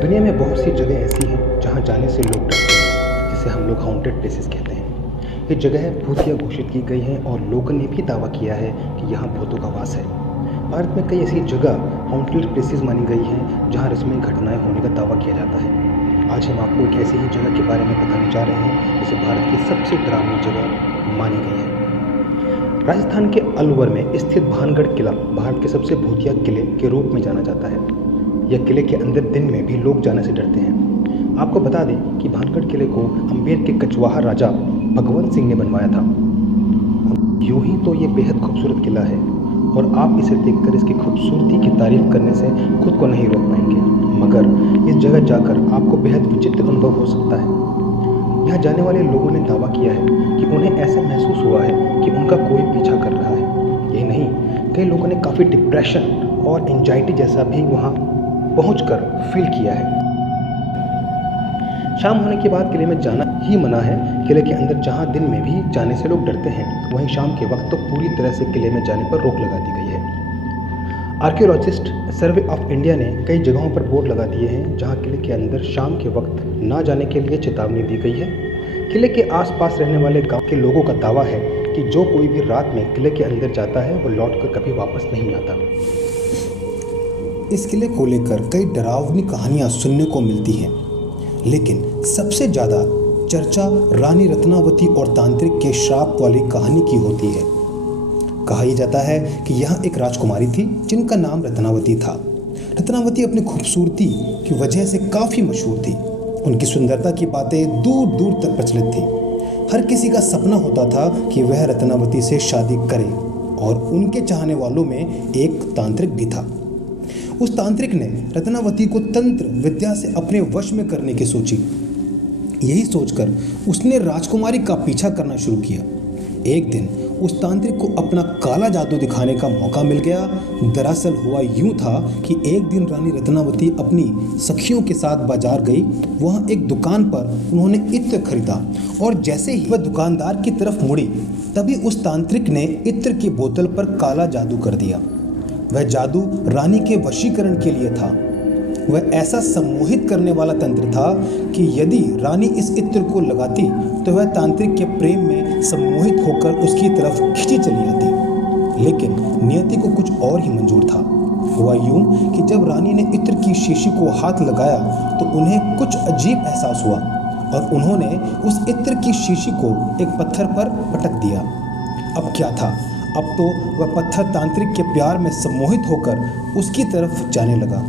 दुनिया में बहुत सी जगह ऐसी हैं जहां जाने से लोग डरते हैं, जिसे हम लोग हॉन्टेड प्लेसेस कहते हैं। ये जगह भूतिया घोषित की गई हैं और लोगों ने भी दावा किया है कि यहाँ भूतों का वास है। भारत में कई ऐसी जगह हॉन्टेड प्लेसेस मानी गई हैं जहाँ रस्मी घटनाएं होने का दावा किया जाता है। आज हम आपको एक ऐसी ही जगह के बारे में बताने जा रहे हैं जिसे भारत की सबसे डरावनी जगह मानी गई है। राजस्थान के अलवर में स्थित भानगढ़ किला भारत के सबसे भूतिया किले के रूप में जाना जाता है। यह किले के अंदर दिन में भी लोग जाने से डरते हैं। आपको बता दें कि भानगढ़ किले को अम्बेर के कछवाहा राजा भगवंत सिंह ने बनवाया था। यूं ही तो ये बेहद खूबसूरत किला है और आप इसे देखकर इसकी खूबसूरती की तारीफ करने से खुद को नहीं रोक पाएंगे, मगर इस जगह जाकर आपको बेहद विचित्र अनुभव हो सकता है। यहाँ जाने वाले लोगों ने दावा किया है कि उन्हें ऐसा महसूस हुआ है कि उनका कोई पीछा कर रहा है। यही नहीं, कई लोगों ने काफ़ी डिप्रेशन और एंजाइटी जैसा भी वहाँ पहुंचकर फील किया है। शाम होने के बाद किले में जाना ही मना है। किले के अंदर जहां दिन में भी जाने से लोग डरते हैं, वहीं शाम के वक्त तो पूरी तरह से किले में जाने पर रोक लगा दी गई है। आर्कियोलॉजिस्ट सर्वे ऑफ इंडिया ने कई जगहों पर बोर्ड लगा दिए हैं जहां किले के अंदर शाम के वक्त ना जाने के लिए चेतावनी दी गई है। किले के आसपास रहने वाले गांव के लोगों का दावा है कि जो कोई भी रात में किले के अंदर जाता है वो लौटकर कभी वापस नहीं आता। इस किले को लेकर कई डरावनी कहानियां सुनने को मिलती हैं, लेकिन सबसे ज़्यादा चर्चा रानी रत्नावती और तांत्रिक के श्राप वाली कहानी की होती है। कहा यह जाता है कि यहाँ एक राजकुमारी थी जिनका नाम रत्नावती था। रत्नावती अपनी खूबसूरती की वजह से काफ़ी मशहूर थी। उनकी सुंदरता की बातें दूर दूर तक प्रचलित थी। हर किसी का सपना होता था कि वह रत्नावती से शादी करे, और उनके चाहने वालों में एक तांत्रिक भी था। उस तांत्रिक ने रत्नावती को तंत्र विद्या से अपने वश में करने की सोची। यही सोचकर उसने राजकुमारी का पीछा करना शुरू किया। एक दिन उस तांत्रिक को अपना काला जादू दिखाने का मौका मिल गया। दरअसल हुआ यूं था कि एक दिन रानी रत्नावती अपनी सखियों के साथ बाजार गई। वहाँ एक दुकान पर उन्होंने इत्र खरीदा और जैसे ही वह दुकानदार की तरफ मुड़ी, तभी उस तांत्रिक ने इत्र की बोतल पर काला जादू कर दिया। वह जादू रानी के वशीकरण के लिए था। वह ऐसा सम्मोहित करने वाला तंत्र था कि यदि रानी इस इत्र को लगाती तो वह तांत्रिक के प्रेम में सम्मोहित होकर उसकी तरफ खिंची चली आती। लेकिन नियति को कुछ और ही मंजूर था। हुआ यूं कि जब रानी ने इत्र की शीशी को हाथ लगाया तो उन्हें कुछ अजीब एहसास हुआ और उन्होंने उस इत्र की शीशी को एक पत्थर पर पटक दिया। अब क्या था, अब तो वह पत्थर तांत्रिक के प्यार में सम्मोहित होकर उसकी तरफ जाने लगा।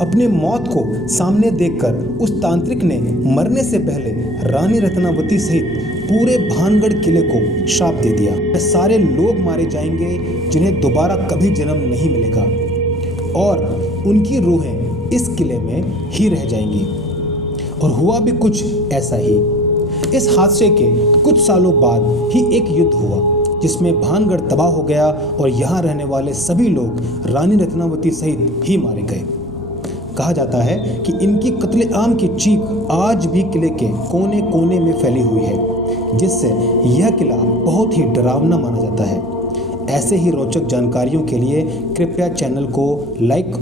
अपनी मौत को सामने देखकर उस तांत्रिक ने मरने से पहले रानी रत्नावती सहित पूरे भानगढ़ किले को श्राप दे दिया। वह सारे लोग मारे जाएंगे जिन्हें दोबारा कभी जन्म नहीं मिलेगा, और उनकी रूहें इस किले में ही रह जाएंगी। और हुआ भी कुछ ऐसा ही। इस हादसे के कुछ सालों बाद ही एक युद्ध हुआ जिसमें भानगढ़ तबाह हो गया और यहाँ रहने वाले सभी लोग रानी रत्नावती सहित ही मारे गए। कहा जाता है कि इनकी कत्लेआम की चीख आज भी किले के कोने कोने में फैली हुई है, जिससे यह किला बहुत ही डरावना माना जाता है। ऐसे ही रोचक जानकारियों के लिए कृपया चैनल को लाइक